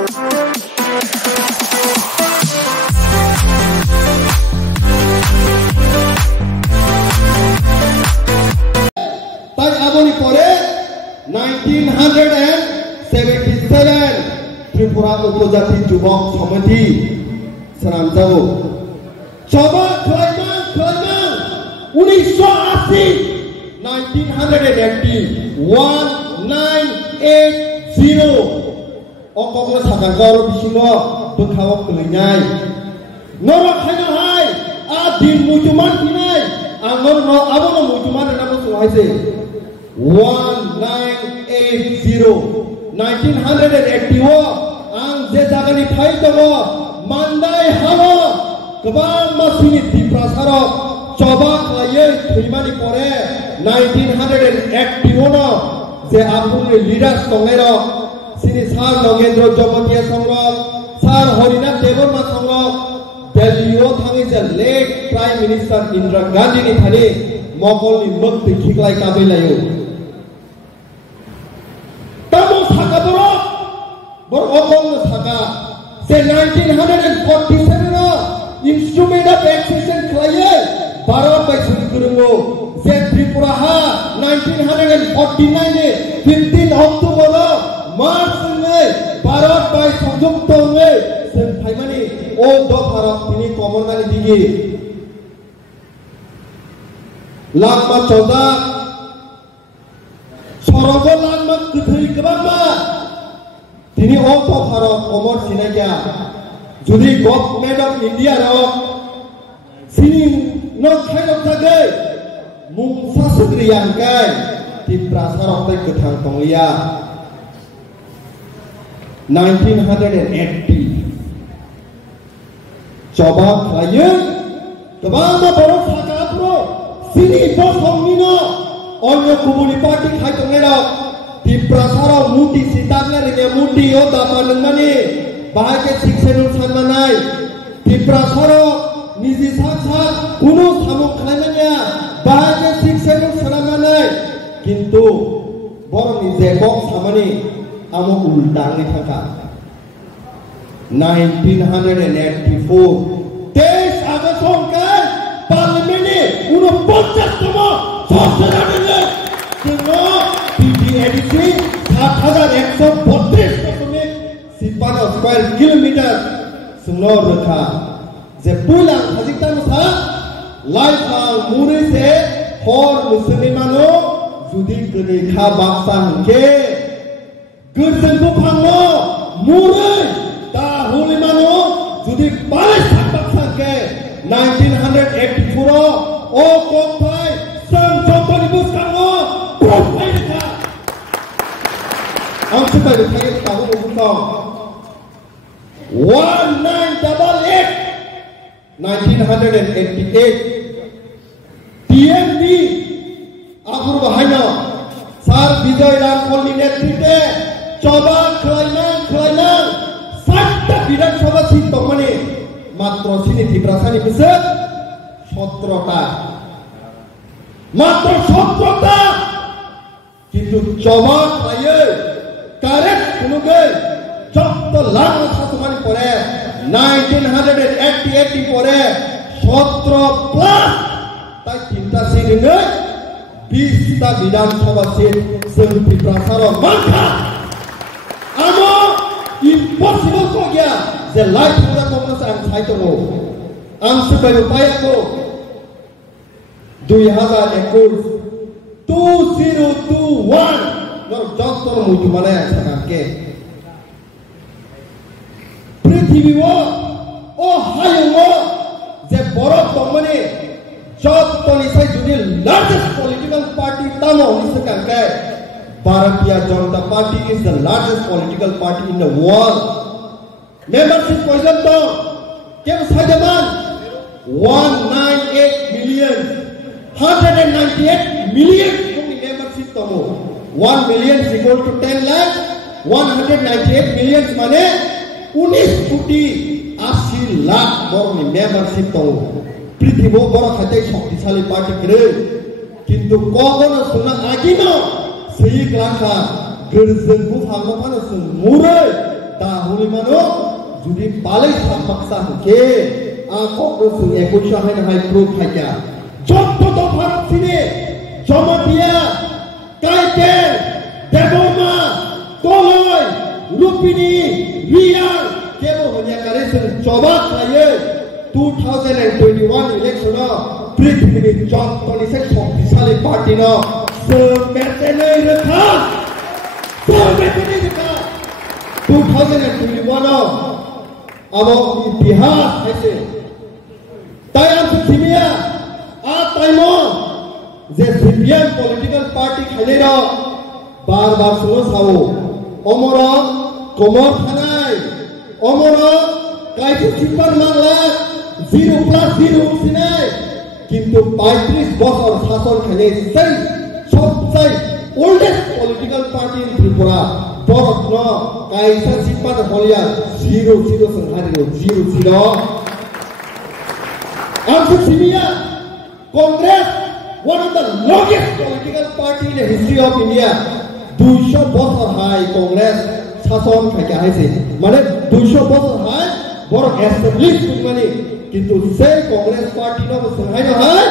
তাই আবনি পরে 1977 ত্রিপুরা উপজাতি যুবক সমিতি সারামজাও চবা খলাইমান 1980 1980 অকগ্র সাকাগর বিসিনো বখাও কলিনাই নরক খাইনাহাই আ দিন মুজুমান দিনাই আঙ্গর ন আবনো মুজুমান নাম সহাইছে 1980 आं जे जागानि फाइ दङ मान्दाय हालो गोबां मासिनि दिप्रासाराव चबा खालायै थैमानि परे 1981 नो जे आपुनि लिडार्स दंनाय सिनि सार नगेन्द्र जगतिया संरक सार हरिनाथ देवर्मा संरक दिल्लीयाव थाङै जे लेट प्राइम मिनिस्टार इन्दिरा गान्धीनि थानि मगलनि मोक्ति खिगलाय काबैलायो तामो साकाबरो बर अकल साका से 1947 नो इंस्ट्रूमेंट ऑफ एक्सेशन खालायो भारत बायसुनि गुरुङो जे त्रिपुरा हा 1949 ने 15 अक्टोबर मार्च ने भारत बाय संयुक्त ने जों थाइमानि ओ द भारत तिनि कमरनानि दिगि लाखमा चौदा सरग लाखमा गोथै गोबांमा तिनि ओ द भारत कमर सिनायगा जुदि गभर्नमेंट ऑफ इंडिया रो सिनि न खायग थागै मुंसा सग्रियांगाय तिप्रासाराव तै गोथां दंलिया 1980 चबा खायो गोबां बर' साखाफ्रो सिनि बसंनिनो अन्य गुबुननि पार्टी खायदंनायाव तिप्रासाराव मुति सितागले मुति ओ दामा नंमानि बाहायके शिक्षण साननाय तिप्रासाराव निजि साखा कुनु सामुख खालामनाया बाहायके शिक्षण साननाय किन्तु बरनि जेबक सामानि आमो उल्टांनि थाखा 1984 23 आगस्ट संखार पार्लियामेंटनि 49तम संसदानि जोङो PDADC 7132.56 स्क्वायर किलोमीटर जोंनो रोखा जे पुलां हाजिकता मसा लाइफां मुरै से हर मुसुनि मानो जुदि गदैखा बाक्सा हंके गोजोंखौ फांनो मुरै दा हुलि मानो जुदि बालिस बाक्सा हंके 1984 ओ कोथाय जों जम्बनि बुसखाङो प्रफाइल रेखा आं सुपाय रेखायै काहु बुसखां 1988 TMD आगुर बाहायनो सार विजय रामफलनि नेतृत्वे चबा खलायनां सातटा विधानसभा सीट दंमानि मात्र सिनि तिप्रासानि गोसो 17टा मात्र 17टा किन्तु चबा खायो कारेक्ट कुनुगै चत्त लाख सासुमानि परे 1988 परे 17 प्लस ताई तीनटा सीटनो 20टा विधानसभा सीट जों तिप्रासाराव मानखा आमो इम्पसिबल को गया जे लाइफ पूरा कमनस आं साइतङो आं सुबायनो पायाखौ 2021 2021 नर जत्तर मुजुमाने सानाके पृथ्वीओ ओ हायङो जे बरफ दंमाने जत्तनिसाय जुदि largest political party तामो हिसकांके Bharatiya Janata party is the largest political party in the world. Membership पर्यंत केम सायदमान 198 million 198 million membership तमो 1 million is equal to 10 lakh 198 million माने 19 कोटी 80 लाख बरनि मेंबरशिप तमो पृथ्वीओ बर खाते शक्तिशाली पार्टी करे किन्तु कखनो सुना आगिनो सही क्लाखा गोरजोंखौ फांनो फानो जों मुरै তাহলে মানো যদি পালে সামপাকসা হকে আকো সুং একুশা হয় না হয় প্রুফ থাকা যত দফা সিনে জমাতিয়া কাইকেল দেবমা কলয় রুপিনি রিয়াল কেবল হনিয়া কারে সুং জবাব খায়ে 2021 ইলেকশন পৃথিবীর যতনি সে শক্তিশালী পার্টি ন মেতেনে রেখা 2021 अब इतिहास ऐसे ताया सुखिमिया आ ताइमो जे सीपीएम पॉलिटिकल पार्टी खेलेरा बार सुनो साओ अमरा कमर थानाय अमरा कायसे सिपार मांगला 0+0 सिनाय किंतु 35 বছর শাসন খেলে সেই সবচেয়ে oldest political party in Tripura बरत्न कायसा सिपार हलिया 0-0 संहारिनो 0-0 आमसे सिमिया Congress one of the longest political party in the history of India 200 বছর হাই कांग्रेस শাসন থাকে আইছে মানে 200 বছর হাই বড় এস্টাবলিশ মানে কিন্তু সেই कांग्रेस পার্টি ন সংহারিনো হয়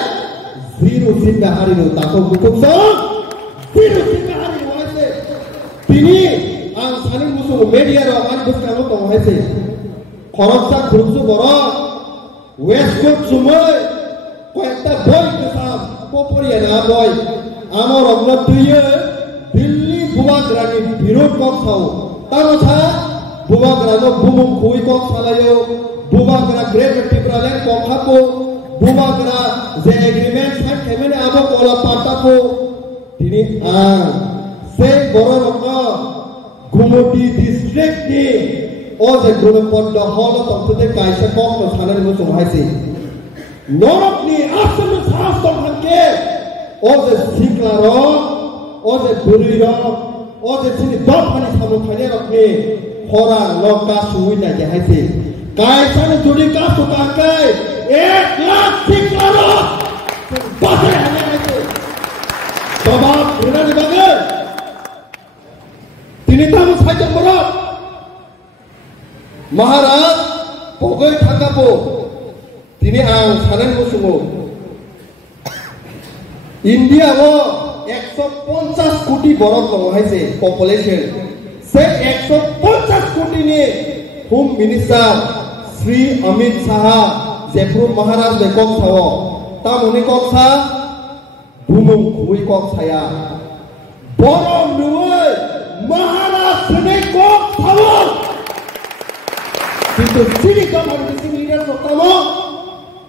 0 হারিনো তাকো বুকুকছ তিনি আং সানি মুসু মিডিয়া র আন বুসকানো তো হইছে খরচা খুরসু বড় ওয়েস্ট কোট সুময় কয়েকটা বই কিতাব পপরিয়া না বই আমার অগ্ন তুইয়ে দিল্লি বুবাগ্রানি বিরোধ কখাও তারথা বুবাগ্রানো বুমুম খুই কক সালায়ো বুবাগ্রা গ্রেট ত্রিপুরালেন কখাপো বুবাগ্রা যে এগ্রিমেন্ট সাইন কেমনে আবো কলা পাটাপো তিনি সেই বড় গুমটি ডিস্ট্রিক্ট নি ও যে গুণপদ্দ হল তন্ততে কাইসা কক সানের মুসুম হাইছে নরকনি আসল সাহস তংকে ও যে সিকলার ও যে বুরির ও যে চিনি দফানি সামু খানে রকনি খরা লকা সুই না যে হাইছে কাইসানে যদি কাসু কাকাই 1 লাখ সিকলার বাসে হানে হাইছে জবাব রুনানি বাগে তিনি তাম সাইতে বড় মহারাজ পগৈ থাকাবো তিনি আং সানেন বসুমো ইন্ডিয়া ও 150 কোটি বড় লহাইছে পপুলেশন সে 150 কোটি নি হোম মিনিস্টার শ্রী অমিত শাহ জেপুর মহারাজ বেকক থাও তামনি কক সা বুমুম খুই কক ছায়া বড় নয় মহারাষ্ট্রে কক থাও কিন্তু সিটি গভর্নমেন্ট লিডার সত্তাম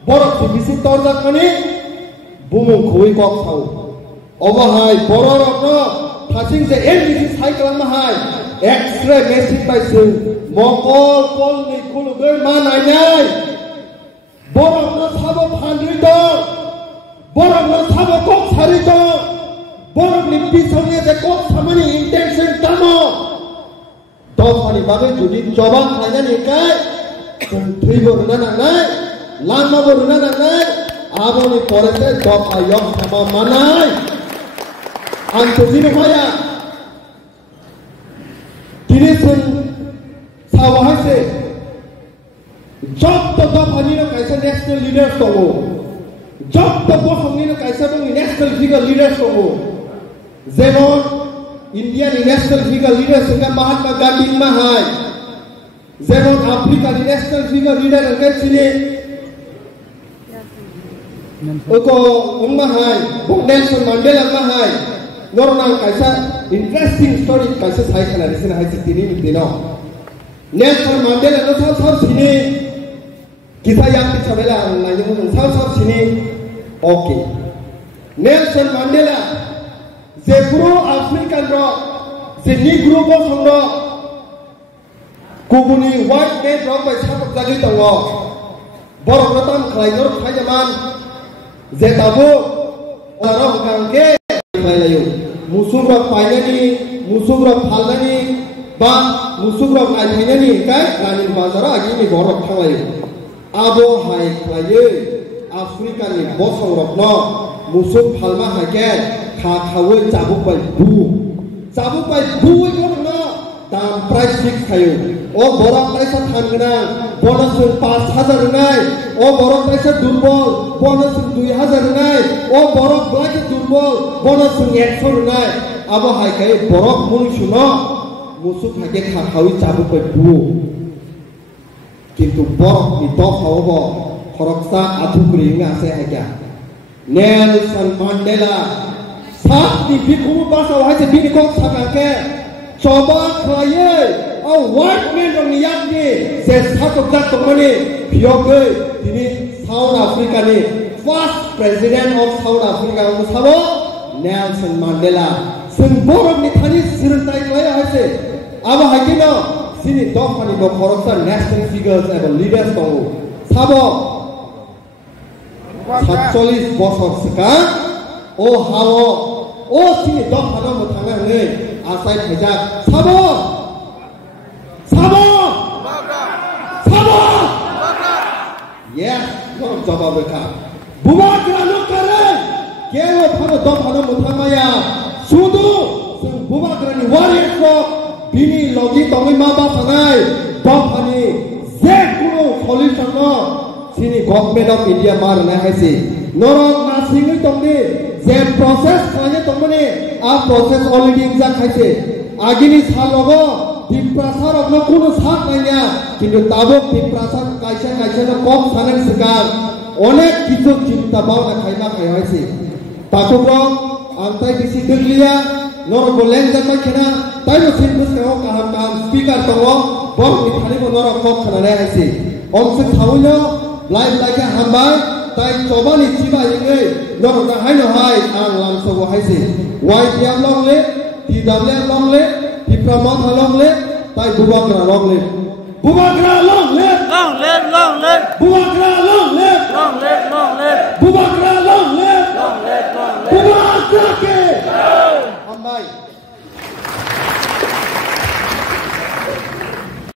বড় বিসি তরজা কানে বুমুম খুই কক থাও অবহাই বড় রত্ন ফাসিং যে এনবিসি সাইকেল মাহাই এক্সরে মেসিন পাইছে মকল কল নি কুলু গৈ মা নাই নাই বড় রত্ন সাবো ফান্ডি দর বড় রত্ন সাবো কক সারি দর বড় লিপি সঙ্গে যে কক সামানি ইন্টেনশন তামো দফানি বাবে যদি জবাব খাইনা নিকাই থৈব রুনা নাংনাই লানমাব রুনা নাংনাই আবনি পরেতে দফা ইয়ক সামা মানাই আন্তজিন হয়া তিনি সুন সাওয়াইছে যত দফানি কাইসা ন্যাশনাল লিডার্স দङो যত বহংনি কাইসা দङ ন্যাশনাল ফিগার লিডার্স দङो যেমন ইন্ডিয়ান ন্যাশনাল ফিগার লিডার সঙ্গে মহাত্মা গান্ধী মাহাই যেমন আফ্রিকার ন্যাশনাল ফিগার লিডার ছিনে ওকো মাহাই নেলসন ম্যান্ডেলা মাহাই নরনাং কাইসা ইন্টারেস্টিং স্টোরি কাইসা সাইখানা রিসেন হাইছে তিনি দিনো নেলসন ম্যান্ডেলা নো সাব সিনে কিসা ইয়াকি ছবেলা নাইজে মু সাব সিনে ওকে নেলসন ম্যান্ডেলা যে পুরো আফ্রিকান র যে নিগ্রো বসন্দ কুবুনি হোয়াইট মেন র পয়সা জাগি দङ বড় রতন খাইগর খাইজামান যে তাবো অরং কাংকে পাইলায়ো মুসুমরা পাইনানি মুসুমরা ফালনানি বা মুসুমরা আইনানি কাই রানি বাজারা আগিনি বড় থালায়ো আবো হাই খাইয়ে আফ্রিকানি বসং রত্ন মুসুম ফালমা হাকে খা খাওয়ে চাবুক বাই বু চাবুক বাই বুই গরনা दाम प्राइस फिक्स थायो ओ बरफ प्राइसा थांगोना बनस 5000 होनाय ओ बरफ प्राइसा दुर्बल बनस 2000 होनाय ओ बरफ ब्लाइक दुर्बल बनस 100 होनाय आबो हायखाय बरफ मुलुसुनो मुसु थाके खाखावि जाबोबाय बु किन्तु बरफ नि दखावबो खरकसा आथुग्रिङा आसे हायका नेलसन मान्डेला सातनि बिखुमु बासाव हायसे बिनिखौ सागाके coba kaya white man dong yang ni satu jatuh mana pioge ini South Africa ni first president of South Africa itu siapa Nelson Mandela semborok ni thani sirentai kaya hase apa hakino sini dong pani dong korupsi national figures atau leaders dong siapa 47 bosor sekarang oh hawo oh sini dong pana mau tangan ni asai kerja sabo yes orang jawab mereka buat kerana keren kau pada dom pada mutamaya sudu buat kerana warrior ko bini logi tomi maba sanai dom pani zekuno solution no sini government of India mar na haisi norok nasingi tomi J process खाने तुमने आ process already exam खाइसे आगिनी सालोगो दिप्रासार अपना कोनो साथ नहीं किंतु ताबो दिप्रासार कायसे न कम सानन सिकार अनेक किछु चिंता बावना खाइमा खाइसे ताकोबो आमताय बिसि दगलिया नर बोलें जमा खेना ताइनो सिनबुस काव काम स्पीकर तंगो बम मिथालिबो नर कम खानाय हाइसे अमसे खावलो लाइव लाइक हामबाय ताई चौबानी चिबा ये नरक ना हाय न हाय आं लामसो हायसे वाइ दियाम लंगले टी डब्ल्यू लंगले टी प्रमोद लंगले ताई बुबाग्रा लंगले